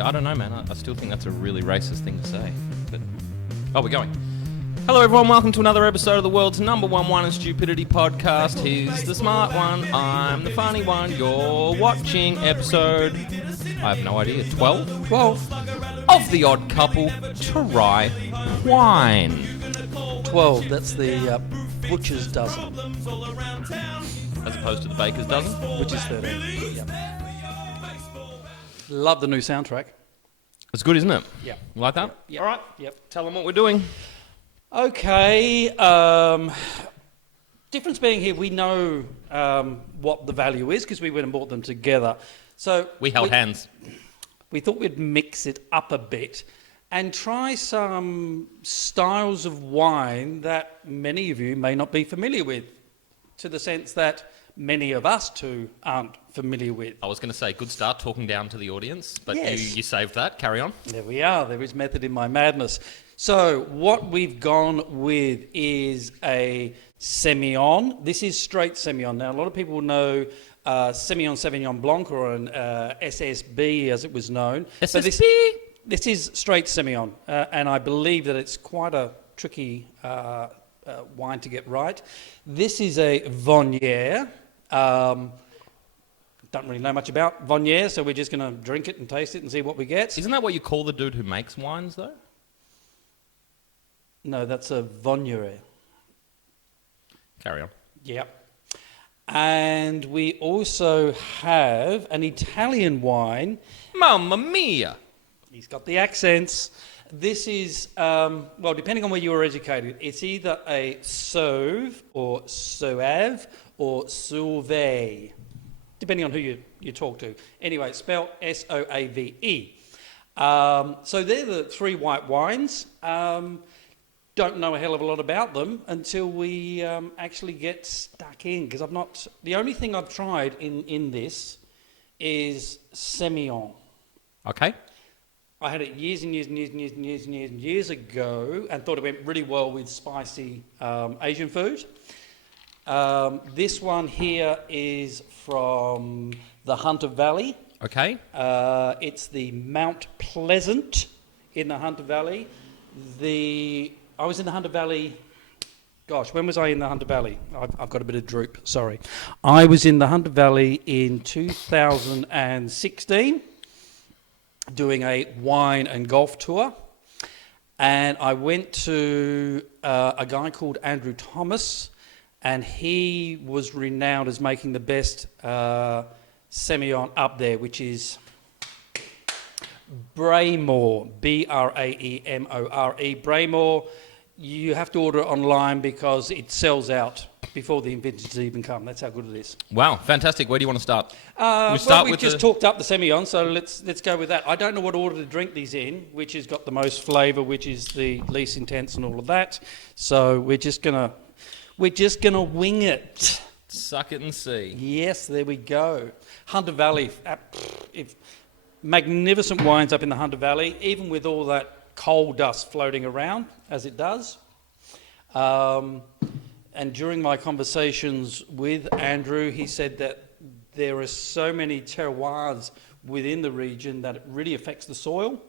Yeah, I don't know, man. I still think that's a really racist thing to say. But we're going. Hello, everyone. Welcome to another episode of the world's number one wine and stupidity podcast. He's the smart one. I'm the funny one. You're watching episode, I have no idea, 12? 12 of The Odd Couple to Rye Wine. 12, that's the butcher's dozen. As opposed to the baker's dozen? Which is 13. Yep. Love the new soundtrack. It's good, isn't it? Yeah. You like that? Yep. All right. Yep. Tell them what we're doing. Okay. Difference being here, we know what the value is because we went and bought them together. So We held hands. We thought we'd mix it up a bit and try some styles of wine that many of you may not be familiar with, to the sense that many of us too aren't familiar with. I was going to say, good start talking down to the audience, but Yes. you saved that. Carry on. There we are. There is method in my madness. So what we've gone with is a Semillon. This is straight Semillon. Now, a lot of people will know Semillon Sauvignon Blanc, or an SSB as it was known. SSB? This is straight Semillon, and I believe that it's quite a tricky wine to get right. This is a Viognier. Don't really know much about Viognier, so we're just going to drink it and taste it and see what we get. Isn't that what you call the dude who makes wines, though? No, that's a Viognier. Carry on. Yep. And we also have an Italian wine. Mamma mia! He's got the accents. This is, well, depending on where you were educated, it's either a Soave or Soave or Soave, depending on who you talk to. Anyway, it's spelled S-O-A-V-E. So they're the three white wines. Don't know a hell of a lot about them until we actually get stuck in, because the only thing I've tried in this is Semillon. Okay. I had it years and years ago and thought it went really well with spicy Asian food. This one here is from the Hunter Valley. Okay. It's the Mount Pleasant in the Hunter Valley. I was in the Hunter Valley. Gosh, when was I in the Hunter Valley? I've got a bit of droop, sorry. I was in the Hunter Valley in 2016 doing a wine and golf tour. And I went to a guy called Andrew Thomas, and he was renowned as making the best Semillon up there, which is Braemore, B-R-A-E-M-O-R-E. Braemore, you have to order it online because it sells out before the vintages even come. That's how good it is. Wow, fantastic. Where do you want to start? We've just talked up the Semillon, so let's go with that. I don't know what order to drink these in, which has got the most flavour, which is the least intense and all of that. So we're just gonna wing it. Suck it and see. Yes, there we go. Hunter Valley, magnificent wines up in the Hunter Valley, even with all that coal dust floating around, as it does. And during my conversations with Andrew, he said that there are so many terroirs within the region that it really affects the soil.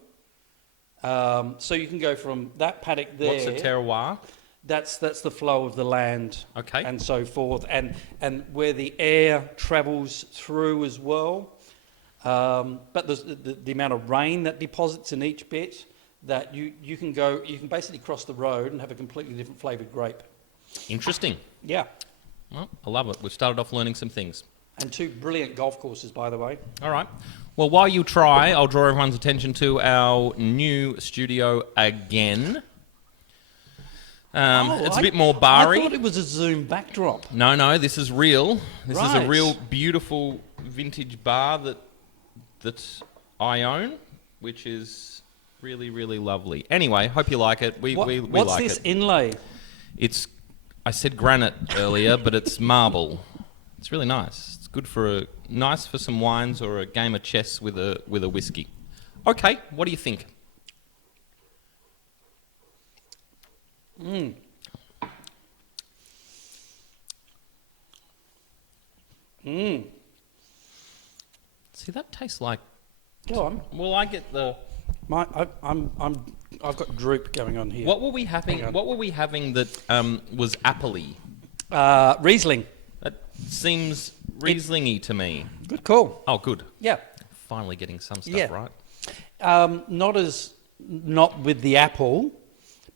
So you can go from that paddock there. What's a terroir? That's the flow of the land, Okay. and so forth, and where the air travels through as well. But the amount of rain that deposits in each bit, that you can basically cross the road and have a completely different flavoured grape. Interesting. Yeah. Well, I love it. We've started off learning some things. And two brilliant golf courses, by the way. All right. Well, while you try, I'll draw everyone's attention to our new studio again. It's a bit more barry. I thought it was a Zoom backdrop. No, this is real. This is Right. a real beautiful vintage bar that I own, which is really, really lovely. Anyway, hope you like it. We like it. What's this inlay? I said granite earlier, but it's marble. It's really nice. It's good for some wines or a game of chess with a whiskey. Okay, what do you think? See, that tastes like Go on. Well, I get the... I've got droop going on here. What were we having? What were we having that was appley? Riesling. That seems Riesling-y to me. Good call. Oh, good. Yeah. Finally getting some stuff right. Not with the apple,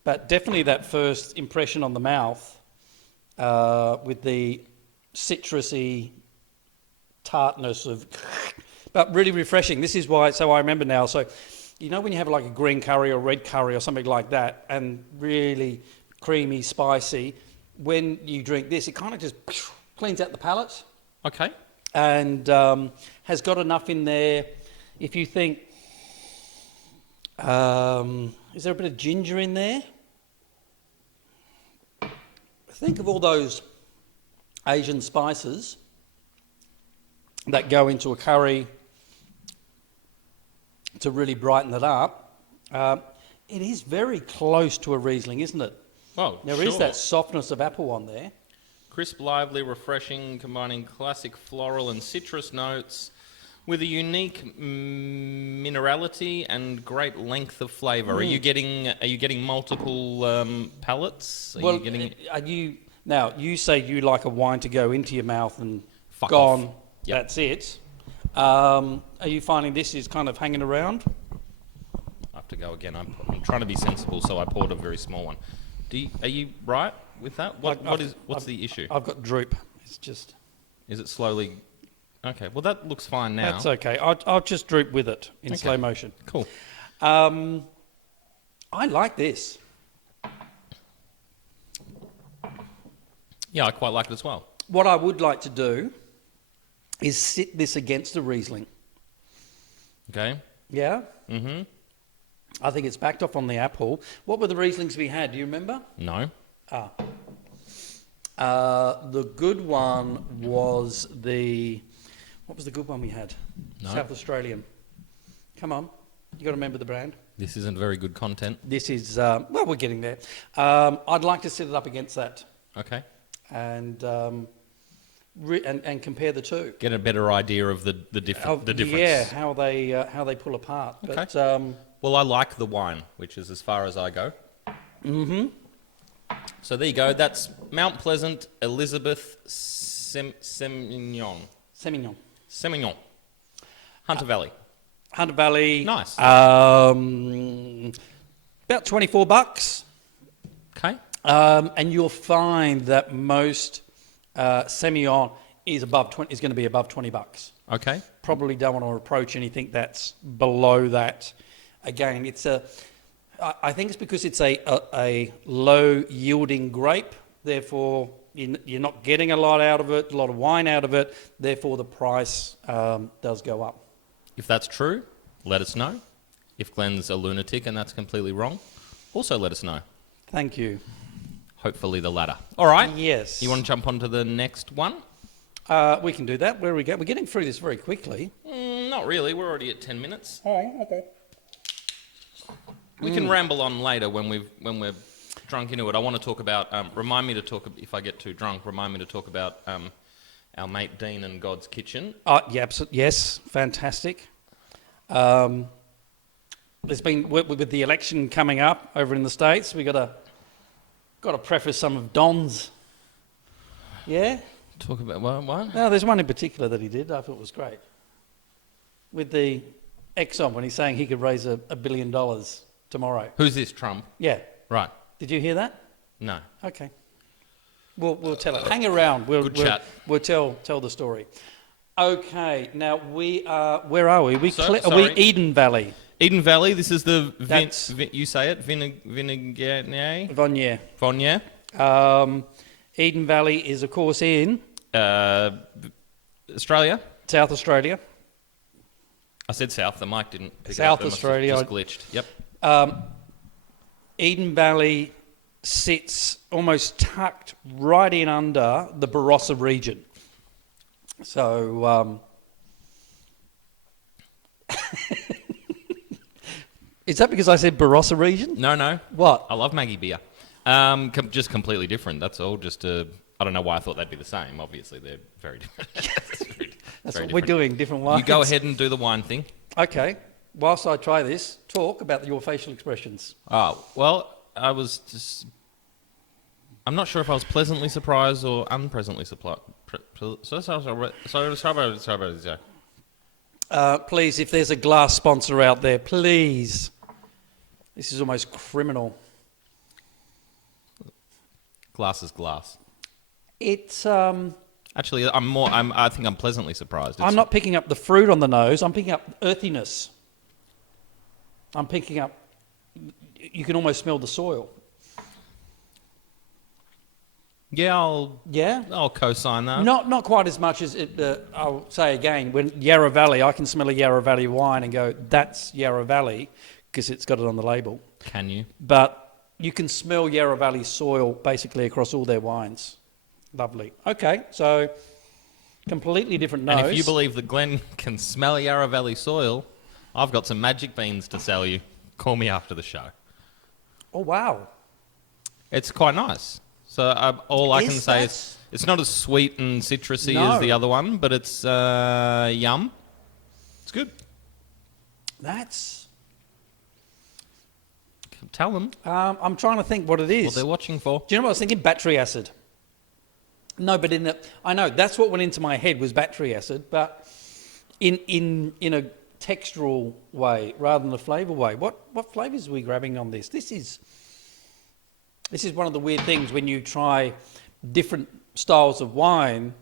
but definitely that first impression on the mouth with the citrusy tartness of, but really refreshing. This is why. So I remember now. So, you know, when you have like a green curry or red curry or something like that, and really creamy, spicy, when you drink this, it kind of just cleans out the palate. Okay. And has got enough in there. If you think, is there a bit of ginger in there? Think of all those Asian spices that go into a curry to really brighten it up. It is very close to a Riesling, isn't it? Oh, There is that softness of apple on there. Crisp, lively, refreshing, combining classic floral and citrus notes with a unique minerality and great length of flavour. Are you getting multiple palates? Now you say you like a wine to go into your mouth and Fuck gone. off. Yep. That's it. Are you finding this is kind of hanging around? I have to go again. I'm trying to be sensible, so I poured a very small one. Are you right with that? What's the issue? I've got droop. It's just. Is it slowly? Okay. Well, that looks fine now. That's okay. I'll just droop with it in slow motion. Cool. I like this. Yeah, I quite like it as well. What I would like to do is sit this against a Riesling. Okay. Yeah? Mm-hmm. I think it's backed off on the apple. What were the Rieslings we had? Do you remember? No. The good one was what was the good one we had? No. South Australian. Come on. You got to remember the brand. This isn't very good content. This is, we're getting there. I'd like to set it up against that. Okay. And compare the two. Get a better idea of the difference. Yeah, how they pull apart. Okay. But, well, I like the wine, which is as far as I go. Mm-hmm. So there you go. That's Mount Pleasant Elizabeth Semignon. Hunter Valley. Hunter Valley. Nice. About $24. Okay. And you'll find that most Semillon is going to be above $20. Okay. Probably don't want to approach anything that's below that. Again, I think it's because it's a low yielding grape. Therefore, you're not getting a lot out of it, a lot of wine out of it. Therefore, the price does go up. If that's true, let us know. If Glenn's a lunatic and that's completely wrong, also let us know. Thank you. Hopefully the latter. All right. Yes. You want to jump onto the next one? We can do that. Where are we go? We're getting through this very quickly. Not really. We're already at 10 minutes. Oh, okay. We can ramble on later when we're drunk into it. I want to talk about. Remind me to talk if I get too drunk. Remind me to talk about our mate Dean and God's Kitchen. Yeah, yes, fantastic. There's been with the election coming up over in the States. We got to preface some of Don's. Yeah. Talk about what? No, there's one in particular that he did. I thought was great. With the Exxon, when he's saying he could raise $1 billion tomorrow. Who's this? Trump? Yeah. Right. Did you hear that? No. Okay. We'll tell it. Hang around. Good chat. We'll tell the story. Okay. Now we are. Where are we? Are we Eden Valley? Eden Valley. This is you say it. Viognier. Viognier. Eden Valley is, of course, in Australia. South Australia. I said south. The mic didn't pick South it up. Australia. Just glitched. Yep. Eden Valley sits almost tucked right in under the Barossa region. So, is that because I said Barossa region? No. What? I love Maggie beer. Just completely different. That's all. I don't know why I thought they'd be the same. Obviously, they're very different. That's what we're doing. Different wines. You go ahead and do the wine thing. Okay. Whilst I try this, talk about your facial expressions. Oh, well, I'm not sure if I was pleasantly surprised or unpleasantly surprised. Please, if there's a glass sponsor out there, please. This is almost criminal. Glass is glass. It's Actually, I think I'm pleasantly surprised. I'm not picking up the fruit on the nose. I'm picking up earthiness. I'm picking up. You can almost smell the soil. Yeah, I'll co-sign that. Not quite as much as it, I'll say again. When Yarra Valley, I can smell a Yarra Valley wine and go, "That's Yarra Valley," because it's got it on the label. Can you? But you can smell Yarra Valley soil basically across all their wines. Lovely. Okay, so completely different nose. And if you believe that Glenn can smell Yarra Valley soil, I've got some magic beans to sell you. Call me after the show. Oh, wow. It's quite nice. So all I can say is it's not as sweet and citrusy as the other one, but it's yum. It's good. That's... Tell them. I'm trying to think what it is. What they're watching for. Do you know what I was thinking? Battery acid. No, but I know, that's what went into my head was battery acid, but in a textural way rather than a flavour way. What flavours are we grabbing on this? This is one of the weird things when you try different styles of wine.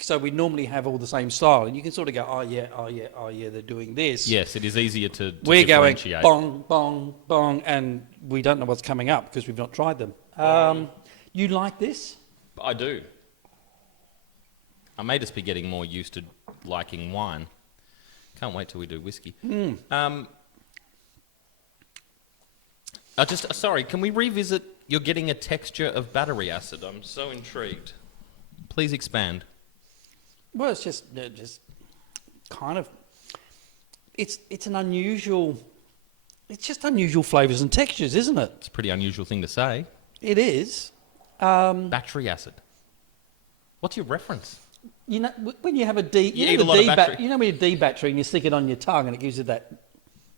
So we normally have all the same style, and you can sort of go, oh yeah, they're doing this. Yes, it is easier to We're going differentiate. bong, bong, bong, and we don't know what's coming up because we've not tried them. You like this? I do. I may just be getting more used to liking wine. Can't wait till we do whiskey. Sorry, can we revisit you're getting a texture of battery acid? I'm so intrigued. Please expand. Well, it's just kind of... It's an unusual... It's just unusual flavours and textures, isn't it? It's a pretty unusual thing to say. It is. Battery acid. What's your reference? You know, when you have a D... You need a lot of battery. You know when you D-battery and you stick it on your tongue and it gives you that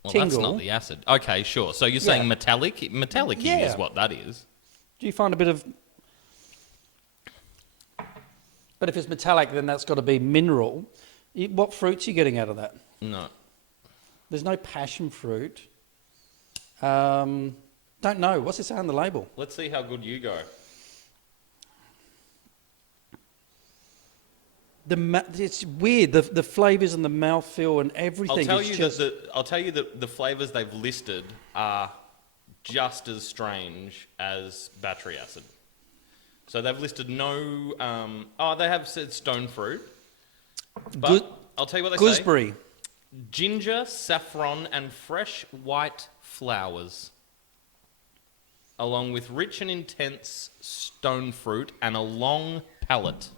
tingle? That's not the acid. Okay, sure. So you're saying metallic? Metallic is what that is. Do you find a bit of... But if it's metallic, then that's got to be mineral. What fruits are you getting out of that? No. There's no passion fruit. Don't know. What's it say on the label? Let's see how good you go. It's weird. The flavours and the mouthfeel and everything. I'll tell you that the flavours they've listed are just as strange as battery acid. So they've listed no... they have said stone fruit. But I'll tell you what they say. Gooseberry. Ginger, saffron and fresh white flowers. Along with rich and intense stone fruit and a long palate.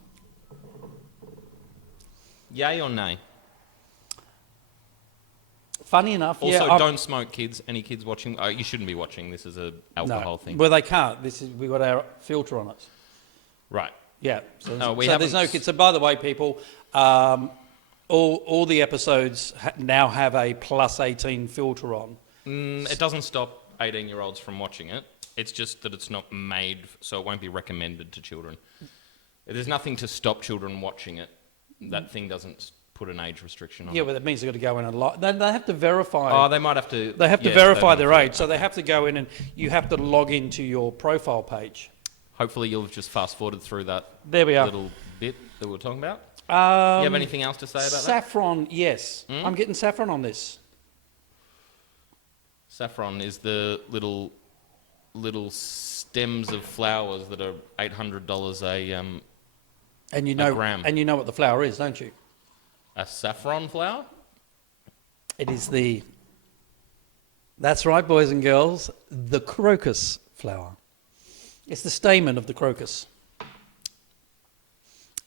Yay or nay? Funny enough, also, don't smoke, kids. Any kids watching? You shouldn't be watching. This is an alcohol thing. Well, they can't. We've got our filter on it. Right. Yeah. So there's no kids. So by the way, people, all the episodes now have a plus 18 filter on. It doesn't stop 18-year-olds from watching it. It's just that it's not made, so it won't be recommended to children. There's nothing to stop children watching it. That thing doesn't put an age restriction on it. Yeah, well, that means they've got to go in and they have to verify. Oh, they might have to. They have to verify their age, so they have to go in and you have to log into your profile page. Hopefully, you'll have just fast-forwarded through that little bit that we were talking about. You have anything else to say about saffron, yes. I'm getting saffron on this. Saffron is the little stems of flowers that are $800 a gram. And you know what the flower is, don't you? A saffron flower? It is that's right, boys and girls, the crocus flower. It's the stamen of the crocus.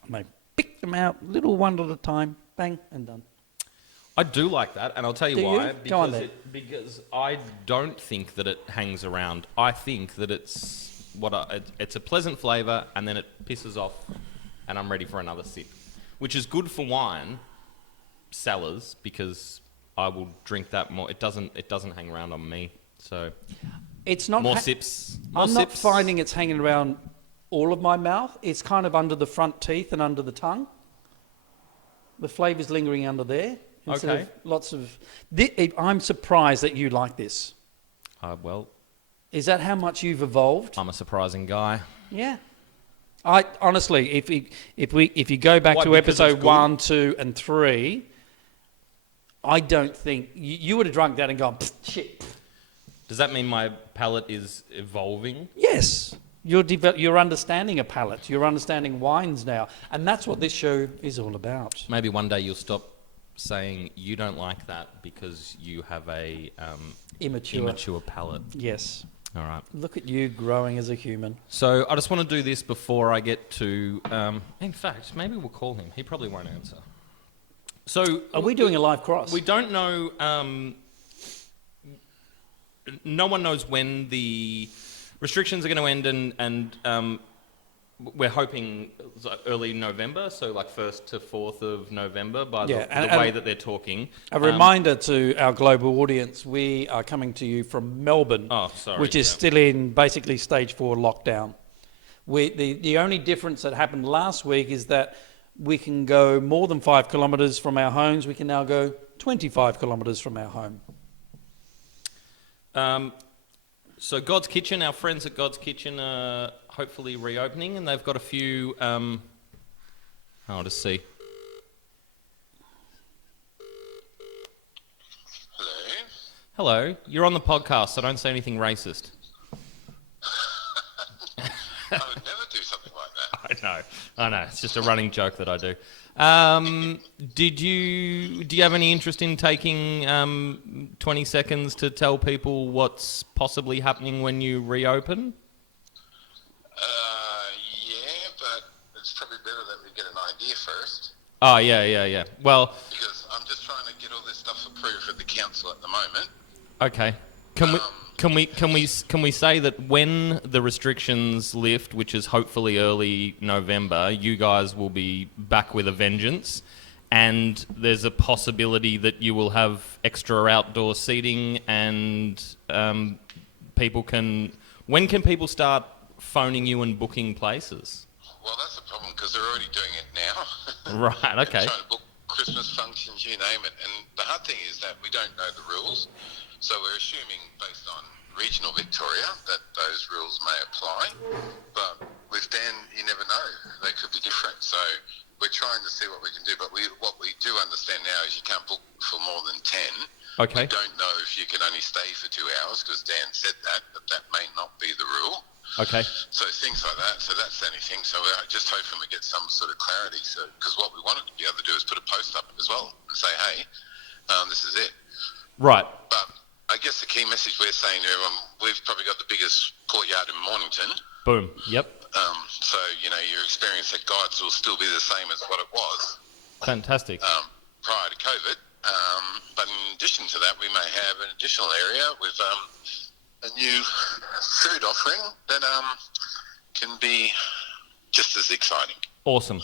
And they pick them out, little one at a time, bang, and done. I do like that, and I'll tell you why. Go on then. Because I don't think that it hangs around. I think that it's a pleasant flavour, and then it pisses off, and I'm ready for another sip. Which is good for wine sellers, because I will drink that more. It doesn't hang around on me. So It's not more sips. I'm not finding it's hanging around all of my mouth. It's kind of under the front teeth and under the tongue. The flavour's lingering under there. Instead of lots of... I'm surprised that you like this. Well... Is that how much you've evolved? I'm a surprising guy. Yeah. I honestly, if you go back to episode 1, 2 and 3, I don't think... You would have drunk that and gone, shit. Does that mean my palate is evolving? Yes. You're understanding a palate. You're understanding wines now. And that's what this show is all about. Maybe one day you'll stop saying you don't like that because you have a immature palate. Yes. All right. Look at you growing as a human. So I just want to do this before I get to... in fact, maybe we'll call him. He probably won't answer. So... Are we doing a live cross? We don't know... no one knows when the restrictions are going to end, and we're hoping early November, so like 1st to 4th of November by the way that they're talking. A reminder to our global audience, we are coming to you from Melbourne, which is still in basically stage 4 lockdown. The only difference that happened last week is that we can go more than 5 kilometres from our homes. We can now go 25 kilometres from our home. So God's Kitchen, our friends at God's Kitchen are hopefully reopening, and they've got a few... I'll just see. Hello. You're on the podcast, so don't say anything racist. I would never do something like that. I know. It's just a running joke that I do. Do you have any interest in taking 20 seconds to tell people what's possibly happening when you reopen? Yeah, but it's probably better that we get an idea first. Oh, yeah. Well... Because I'm just trying to get all this stuff approved at the council at the moment. Okay. Can we say that when the restrictions lift, which is hopefully early November, you guys will be back with a vengeance, and there's a possibility that you will have extra outdoor seating, and people can... When can people start phoning you and booking places? Well, that's the problem, because they're already doing it now. Right, okay. Trying to book Christmas functions, you name it. And the hard thing is that we don't know the rules. So we're assuming, based on regional Victoria, that those rules may apply. But with Dan, you never know. They could be different. So we're trying to see what we can do. But what we do understand now is you can't book for more than 10. Okay. We don't know if you can only stay for 2 hours, because Dan said that, but that may not be the rule. Okay. So things like that. So that's anything. So we're just hoping we get some sort of clarity. So because what we wanted to be able to do is put a post up as well and say, hey, this is it. Right. But I guess the key message we're saying to everyone, we've probably got the biggest courtyard in Mornington. Boom. Yep. So, your experience at Guides will still be the same as what it was. Fantastic. Prior to COVID. But in addition to that, we may have an additional area with a new food offering that can be just as exciting. Awesome.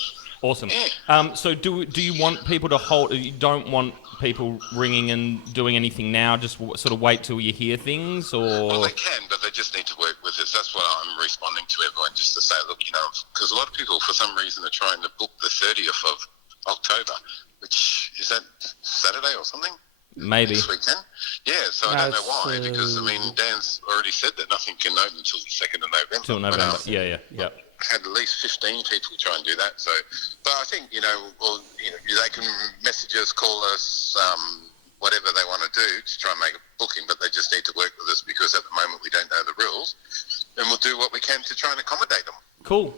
Yeah. So do you want people to hold... You don't want people ringing and doing anything now, just sort of wait till you hear things, or... Well, they can, but they just need to work with us. That's what I'm responding to everyone, just to say, look, because a lot of people, for some reason, are trying to book the 30th of October, which is that Saturday or something? Maybe. Next weekend? Yeah, so I don't know why, because, Dan's already said that nothing can open until the 2nd of November. Till November, yeah. Had at least 15 people try and do that. So, but I think they can message us, call us, whatever they want to do to try and make a booking. But they just need to work with us, because at the moment we don't know the rules, and we'll do what we can to try and accommodate them. Cool.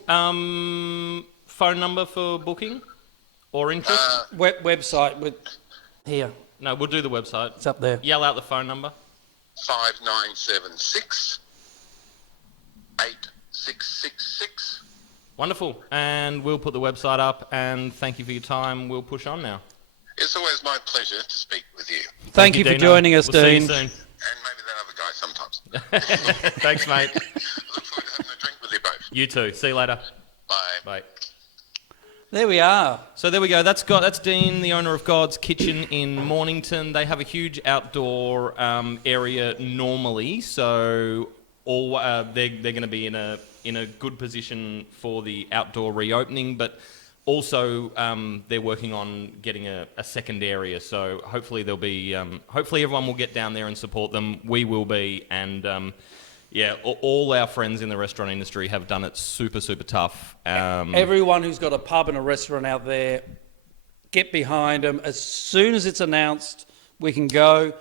Phone number for booking or interest? Website with here. No, we'll do the website. It's up there. Yell out the phone number. 5976 8666. Wonderful. And we'll put the website up, and thank you for your time. We'll push on now. It's always my pleasure to speak with you. Thank you for Dino. joining us, We'll Dean. see you soon. And maybe that other guy sometimes. Thanks, mate. I look forward to having a drink with you both. You too. See you later. Bye. Bye. There we are. So there we go. That's Dean, the owner of God's Kitchen in Mornington. They have a huge outdoor area normally, so all they're going to be in a good position for the outdoor reopening, but also they're working on getting a second area. So hopefully there'll be hopefully everyone will get down there and support them. We will be, and all our friends in the restaurant industry have done it super, super tough. Everyone who's got a pub and a restaurant out there, get behind them. As soon as it's announced, we can go.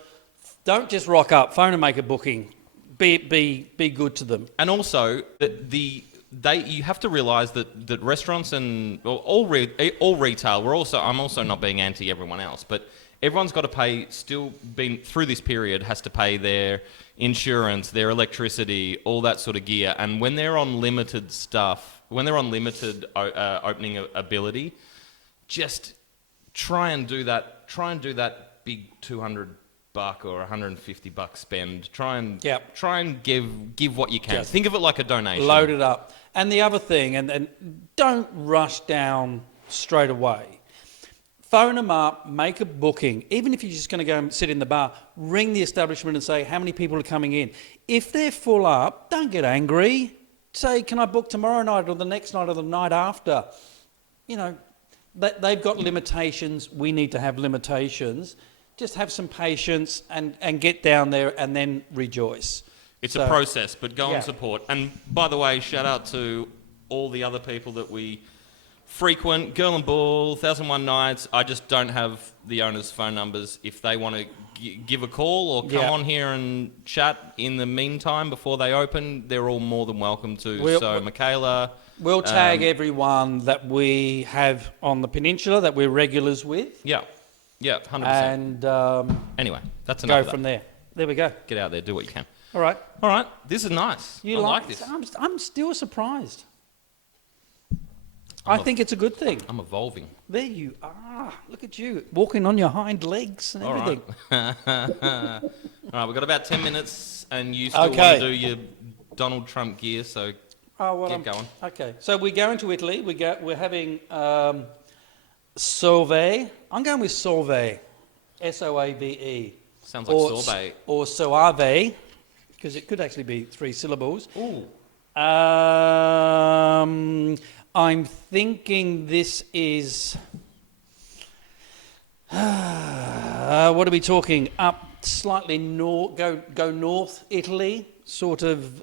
Don't just rock up. Phone and make a booking. Be good to them. And also, you have to realise that restaurants and all retail. I'm also not being anti everyone else, but everyone's got to pay. Still, been through this period, has to pay their insurance, their electricity, all that sort of gear. And when they're on limited stuff, when they're on limited opening ability, just try and do that big $200 or $150 spend. Try and give what you can. Just think of it like a donation. Load it up. And the other thing, and don't rush down straight away. Phone them up, make a booking. Even if you're just going to go and sit in the bar, ring the establishment and say how many people are coming in. If they're full up, don't get angry. Say, can I book tomorrow night or the next night or the night after? You know, they've got limitations. We need to have limitations. Just have some patience and get down there and then rejoice. It's a process, but go and support. And by the way, shout out to all the other people that we frequent, Girl and Bull, 1001 Nights. I just don't have the owners' phone numbers. If they want to give a call or come on here and chat in the meantime before they open, they're all more than welcome to. So Michaela... We'll tag everyone that we have on the peninsula that we're regulars with. Yeah, 100%. And anyway, that's enough. Go from there. There we go. Get out there, do what you can. All right. This is nice. I like this. I'm still surprised. I think it's a good thing. I'm evolving. There you are. Look at you, walking on your hind legs and everything. All right, we've got about 10 minutes, and you still want to do your Donald Trump gear, so get going. Okay, so we're going to Italy. We're having Soave. I'm going with Soave, Soave. Sounds like sorbet. Or Soave, because it could actually be 3 syllables. Ooh. I'm thinking this is... what are we talking? Up slightly north, go north Italy, sort of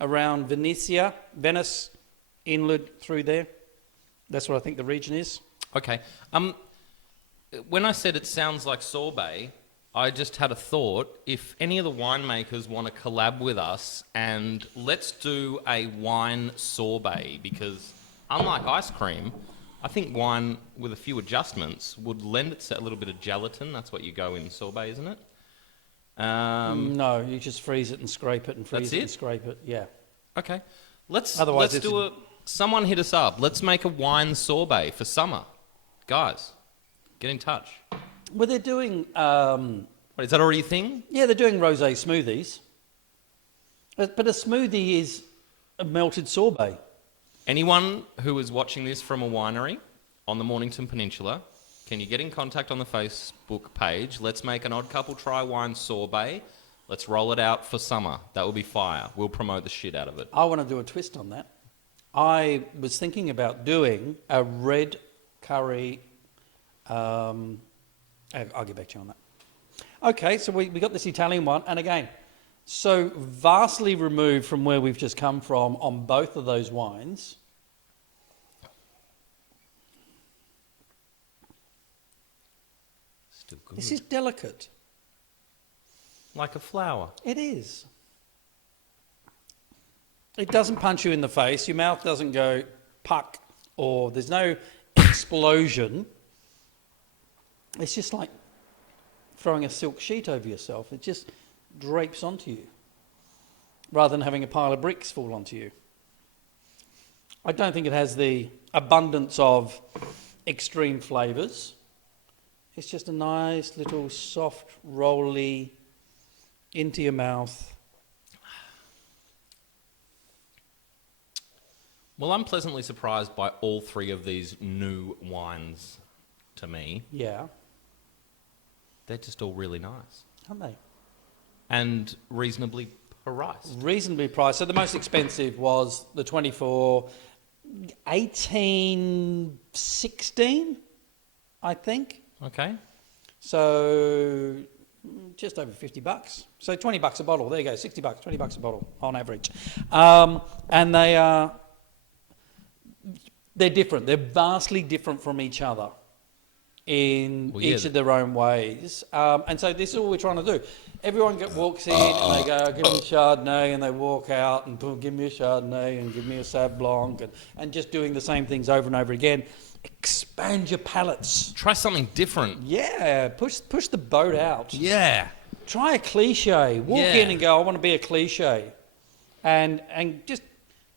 around Venice, inland through there. That's what I think the region is. Okay. When I said it sounds like sorbet, I just had a thought. If any of the winemakers want to collab with us, and let's do a wine sorbet, because unlike ice cream, I think wine with a few adjustments would lend itself a little bit of gelatin. That's what you go in sorbet, isn't it? No, you just freeze it and scrape it and freeze it and scrape it. Yeah. Okay. Let's do a... Someone hit us up. Let's make a wine sorbet for summer. Guys, get in touch. Well, they're doing... Is that already a thing? Yeah, they're doing rosé smoothies. But a smoothie is a melted sorbet. Anyone who is watching this from a winery on the Mornington Peninsula, can you get in contact on the Facebook page? Let's make an Odd Couple Try Wine sorbet. Let's roll it out for summer. That will be fire. We'll promote the shit out of it. I want to do a twist on that. I was thinking about doing a red curry... I'll get back to you on that. Okay, so we got this Italian one, and again, so vastly removed from where we've just come from on both of those wines. Still good. This is delicate. Like a flower. It is. It doesn't punch you in the face. Your mouth doesn't go puck, or there's no explosion. It's just like throwing a silk sheet over yourself. It just drapes onto you, rather than having a pile of bricks fall onto you. I don't think it has the abundance of extreme flavours. It's just a nice little soft, rolly, into your mouth. Well, I'm pleasantly surprised by all three of these new wines to me. Yeah, They're just all really nice. aren't they? And reasonably priced. Reasonably priced. So the most expensive was the 24, 1816, I think. Okay. So just over $50. So $20 a bottle. There you go, $60, $20 a bottle on average. And they're different. They're vastly different from each other in each of their own ways. And so this is all we're trying to do. Everyone walks in and they go, give me a Chardonnay, and they walk out and give me a Chardonnay and give me a Sauv Blanc, and just doing the same things over and over again. Expand your palates. Try something different. Yeah, push the boat out. Yeah. Try a cliche. Walk in and go, I want to be a cliche. And just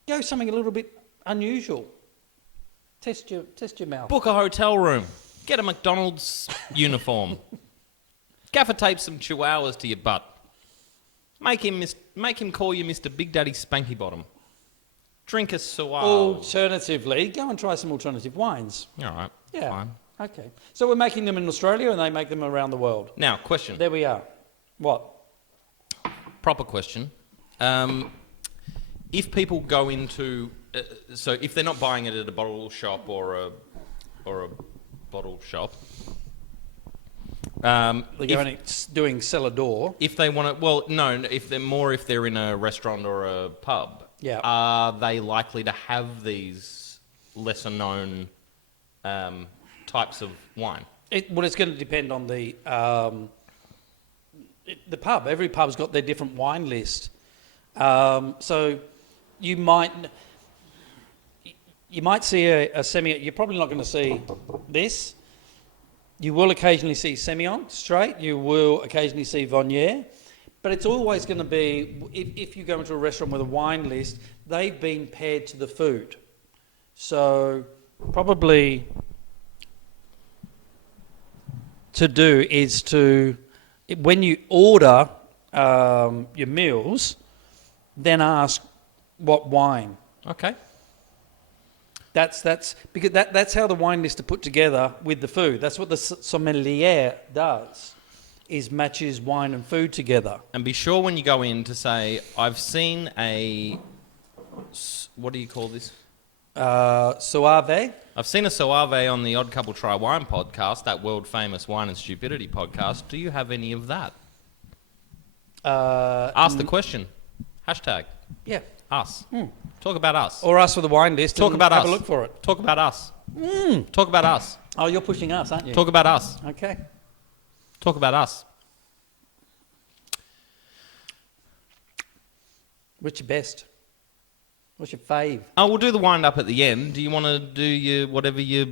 go something a little bit unusual. Test your mouth. Book a hotel room. Get a McDonald's uniform. Gaffer tape some chihuahuas to your butt. Make him call you Mr. Big Daddy Spanky Bottom. Drink a Soave. Alternatively, go and try some alternative wines. All right. Yeah. Fine. Okay. So we're making them in Australia and they make them around the world. Now, question. There we are. What? Proper question. If people go into... so if they're not buying it at a bottle shop or a bottle shop... They're going doing cellar door. If they want to... Well, no, if they're in a restaurant or a pub... Yeah. Are they likely to have these lesser known types of wine? It's going to depend on the pub. Every pub's got their different wine list. So you might see a Semillon. You're probably not going to see this. You will occasionally see Semillon straight. You will occasionally see Viognier. But it's always going to be, if you go into a restaurant with a wine list, they've been paired to the food. So probably to do is to, when you order your meals, then ask what wine. Okay. That's because that's how the wine list are put together with the food. That's what the sommelier does. Is matches wine and food together. And be sure when you go in to say, I've seen a... What do you call this? Soave. I've seen a Soave on the Odd Couple Try Wine podcast, that world-famous Wine and Stupidity podcast. Do you have any of that? Ask the question. Hashtag. Yeah. Us. Talk about us. Or ask for the wine list. Talk about have us. a look for it. Talk about us. Talk about us. Oh, you're pushing us, aren't you? Talk about us. Okay. Talk about us. What's your best? What's your fave? Oh, we'll do the wind up at the end. Do you want to do whatever your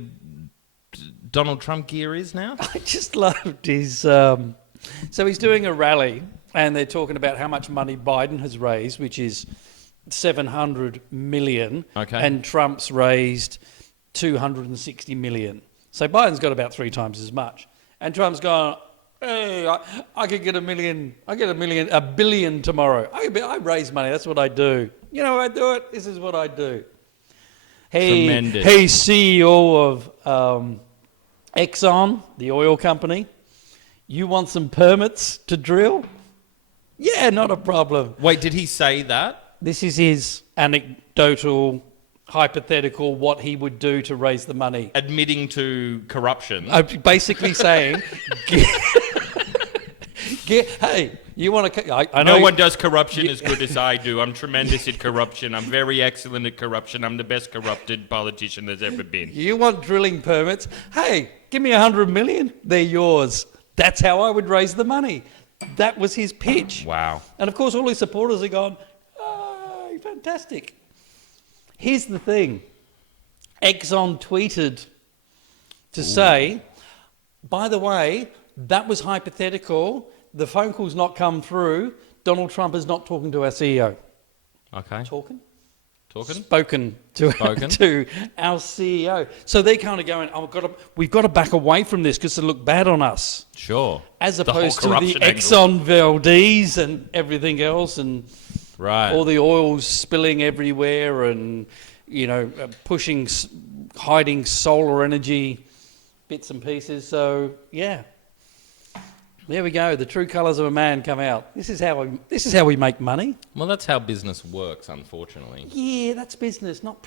Donald Trump gear is now? I just loved his... so he's doing a rally and they're talking about how much money Biden has raised, which is 700 million. Okay. And Trump's raised 260 million. So Biden's got about 3 times as much. And Trump's gone, hey, I could get a billion tomorrow. I raise money. That's what I do. You know how I do it? This is what I do. Tremendous. Hey, CEO of Exxon, the oil company, you want some permits to drill? Yeah, not a problem. Wait, did he say that? This is his anecdotal, hypothetical, what he would do to raise the money. Admitting to corruption. Basically saying, hey, you want to... I know no one does corruption as good as I do. I'm tremendous at corruption. I'm very excellent at corruption. I'm the best corrupted politician there's ever been. You want drilling permits? Hey, give me 100 million. They're yours. That's how I would raise the money. That was his pitch. Wow. And of course, all his supporters are gone, oh, fantastic. Here's the thing. Exxon tweeted to say, by the way, that was hypothetical. The phone call's not come through. Donald Trump is not talking to our CEO. Okay. Spoken Spoken. to our CEO. So they're kind of going, we've got to back away from this because it'll look bad on us. Sure. As The whole opposed to the corruption angle. Exxon Valdez and everything else and Right. all the oil spilling everywhere and pushing, hiding solar energy bits and pieces. So yeah, there we go. The true colours of a man come out. This is how we make money. Well, that's how business works, unfortunately. Yeah, that's business, not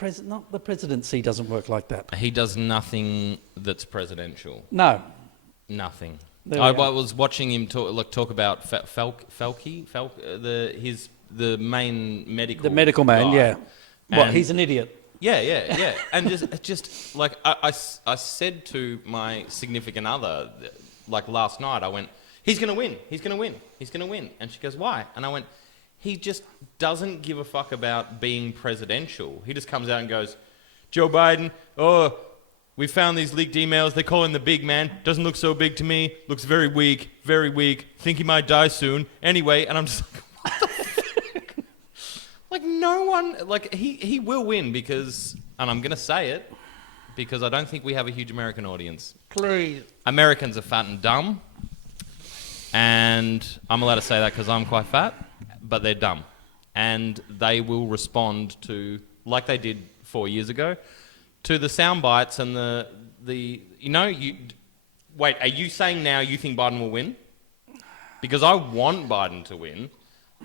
the presidency doesn't work like that. He does nothing that's presidential. No, Nothing. There I we are. was watching him talk about the main medical the medical man. guy. Yeah, what? And- He's an idiot. Yeah. And just like I said to my significant other, like last night, I went, he's going to win. And she goes, why? And I went, he just doesn't give a fuck about being presidential. He just comes out and goes, Joe Biden, we found these leaked emails. They call him the big man. Doesn't look so big to me. Looks very weak. Think he might die soon. Anyway, and I'm just like, what the fuck? Like, no one... Like, he will win because... And I'm going to say it because I don't think we have a huge American audience. Please. Americans are fat and dumb. And I'm allowed to say that because I'm quite fat. But they're dumb. And they will respond to, like they did 4 years ago, to the sound bites and wait, are you saying now you think Biden will win? Because I want Biden to win,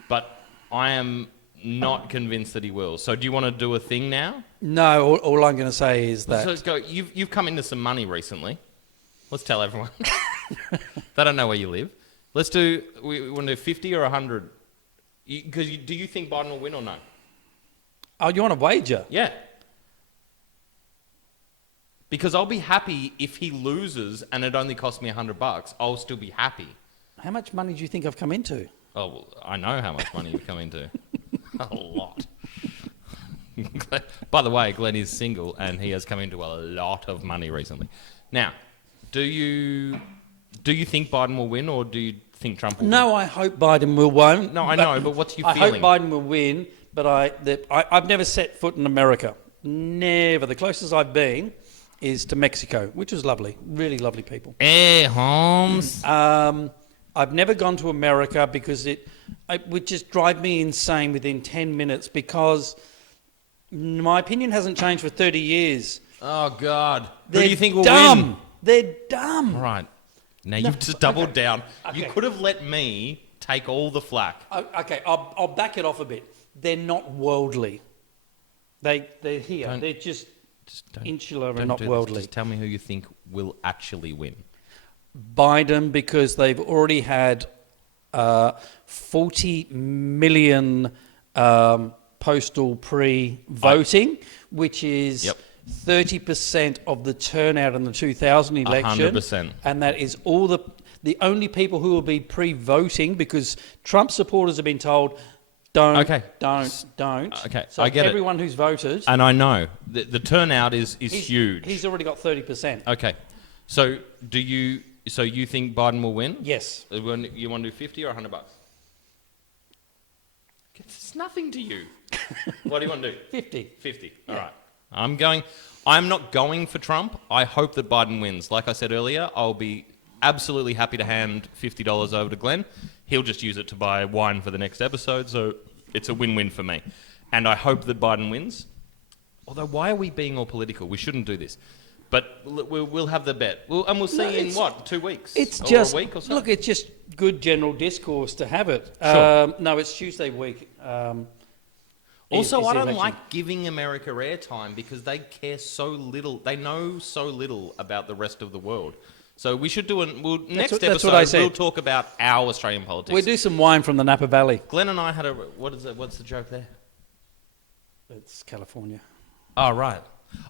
but I am not convinced that he will. So do you want to do a thing now? No, all I'm going to say is that... So let's go. You've come into some money recently. Let's tell everyone. They don't know where you live. Let's do, we want to do 50 or 100? Because do you think Biden will win or no? Oh, you want to wager? Yeah. Because I'll be happy if he loses and it only costs me $100. I'll still be happy. How much money do you think I've come into? Oh, well, I know how much money you've come into. A lot. By the way, Glenn is single and he has come into a lot of money recently. Now, do you think Biden will win or do you think Trump will win? No, I hope Biden will win. No, I know, but what's your I feeling? hope Biden will win, but I've never set foot in America. Never. The closest I've been is to Mexico, which was lovely. Really lovely people. Hey, Holmes. I've never gone to America because it would just drive me insane within 10 minutes because my opinion hasn't changed for 30 years. Oh, God. They're Who do you think will dumb. win? They're dumb. All right. Now, you've just doubled down. Okay. You could have let me take all the flack. Okay, I'll back it off a bit. They're not worldly. They're here. They're just don't- insular Don't and not do this. worldly. Just tell me who you think will actually win. Biden, because they've already had 40 million postal pre-voting, which is 30% of the turnout in the 2000 election. 100%. And that is all the only people who will be pre-voting, because Trump supporters have been told, don't. Okay, So I get it. everyone who's voted, And I know the turnout is huge. he's already got 30%. Okay, so you think Biden will win? Yes. You want to do 50 or $100? It's nothing to you. What do you want to do? 50. 50. All right. I'm not going for Trump. I hope that Biden wins. Like I said earlier, I'll be absolutely happy to hand $50 over to Glenn. He'll just use it to buy wine for the next episode, so it's a win-win for me. And I hope that Biden wins. Although, why are we being all political? We shouldn't do this. But we'll have the bet. We'll see in, 2 weeks? It's or just a week or so? Look, it's just good general discourse to have it. Sure. No, it's Tuesday week. Also, is I the don't election. like giving America airtime because they care so little. They know so little about the rest of the world. So we should do next that's episode. what I said. We'll talk about our Australian politics. We do some wine from the Napa Valley. Glenn and I had what's the joke there? It's California. Oh, right.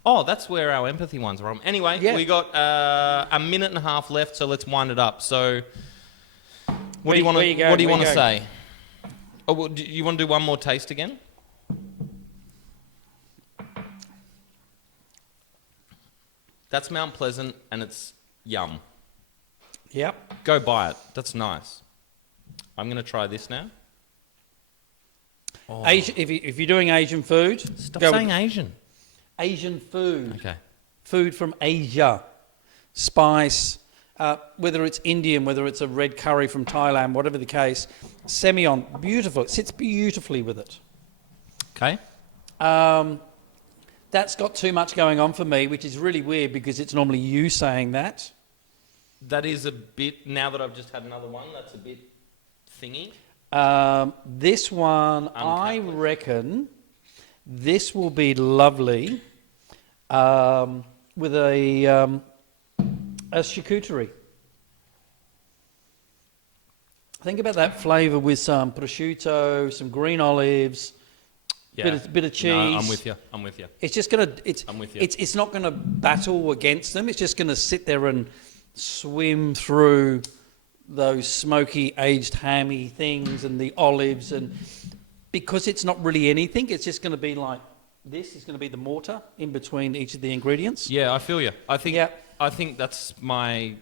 Oh, that's where our empathy ones are from. Anyway, we got a minute and a half left, so let's wind it up. So, what do you want to say? Oh, well, do you want to do one more taste again? That's Mount Pleasant, and it's yum. Yep. Go buy it. That's nice. I'm going to try this now. Oh. If you're doing Asian food, Stop saying Asian. Asian food. Okay. Food from Asia. Spice, whether it's Indian, whether it's a red curry from Thailand, whatever the case. Semyon, beautiful. It sits beautifully with it. Okay. That's got too much going on for me, which is really weird because it's normally you saying that. That is a bit, now that I've just had another one, that's a bit thingy. This one, I reckon, this will be lovely with a charcuterie. Think about that flavour with some prosciutto, some green olives, bit of cheese. No, I'm with you. It's just gonna. I'm with you. It's not gonna battle against them. It's just gonna sit there and swim through those smoky, aged, hammy things and the olives, and because it's not really anything, it's just gonna be like this. Is gonna be the mortar in between each of the ingredients. Yeah, I feel you. I think that's my.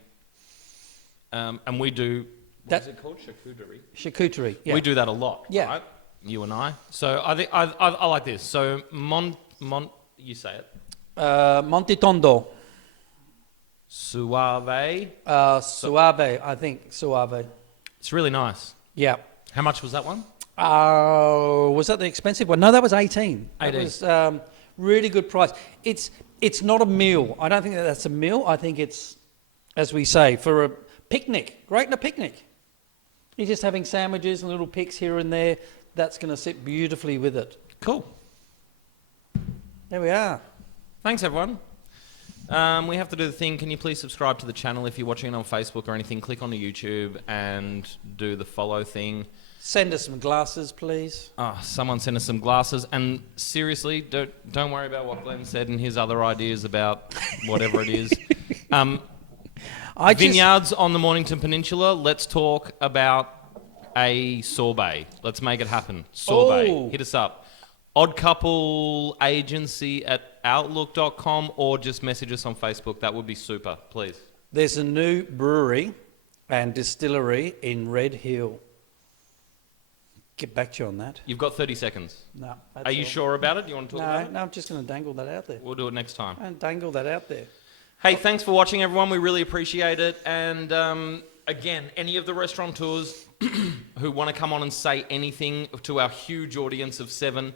And we do. What is it called? Charcuterie. Charcuterie. Yeah. We do that a lot. Yeah. Right? You and I. So I think I like this. So you say it. Monte Tondo. Soave. Soave. I think Soave. It's really nice. Yeah. How much was that one? Was that the expensive one? No, that was 18. 18. That was really good price. It's not a meal. I don't think that's a meal. I think it's, as we say, for a picnic. Great in a picnic. You're just having sandwiches and little picks here and there. That's going to sit beautifully with it. Cool. There we are. Thanks, everyone. We have to do the thing. Can you please subscribe to the channel if you're watching it on Facebook or anything? Click onto YouTube and do the follow thing. Send us some glasses, please. Someone send us some glasses. And seriously, don't worry about what Glenn said and his other ideas about whatever it is. Vineyards on the Mornington Peninsula. Let's talk about a sorbet. Let's make it happen. Sorbet. Oh. Hit us up. Odd Couple Agency at outlook.com or just message us on Facebook. That would be super, please. There's a new brewery and distillery in Red Hill. Get back to you on that. You've got 30 seconds. No. Are you sure about it? Do you want to talk about it? No, I'm just going to dangle that out there. We'll do it next time. And dangle that out there. Hey, thanks for watching, everyone. We really appreciate it. And again, any of the restaurateurs who want to come on and say anything to our huge audience of 7,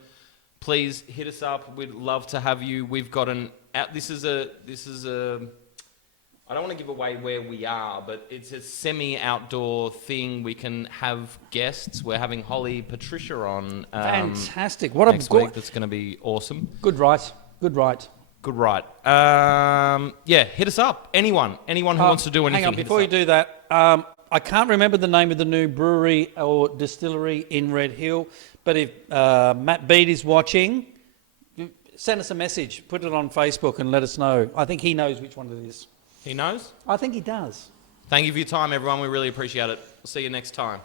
please hit us up. We'd love to have you. We've got this is a I don't want to give away where we are, but it's a semi-outdoor thing. We can have guests. We're having Holly Patricia on Fantastic. What next week. That's going to be awesome. Good right. Yeah, hit us up. Anyone who wants to do anything. Hang on, before you do that, I can't remember the name of the new brewery or distillery in Red Hill, but if Matt Bede is watching, send us a message, put it on Facebook and let us know. I think he knows which one it is. He knows? I think he does. Thank you for your time, everyone. We really appreciate it. We'll see you next time.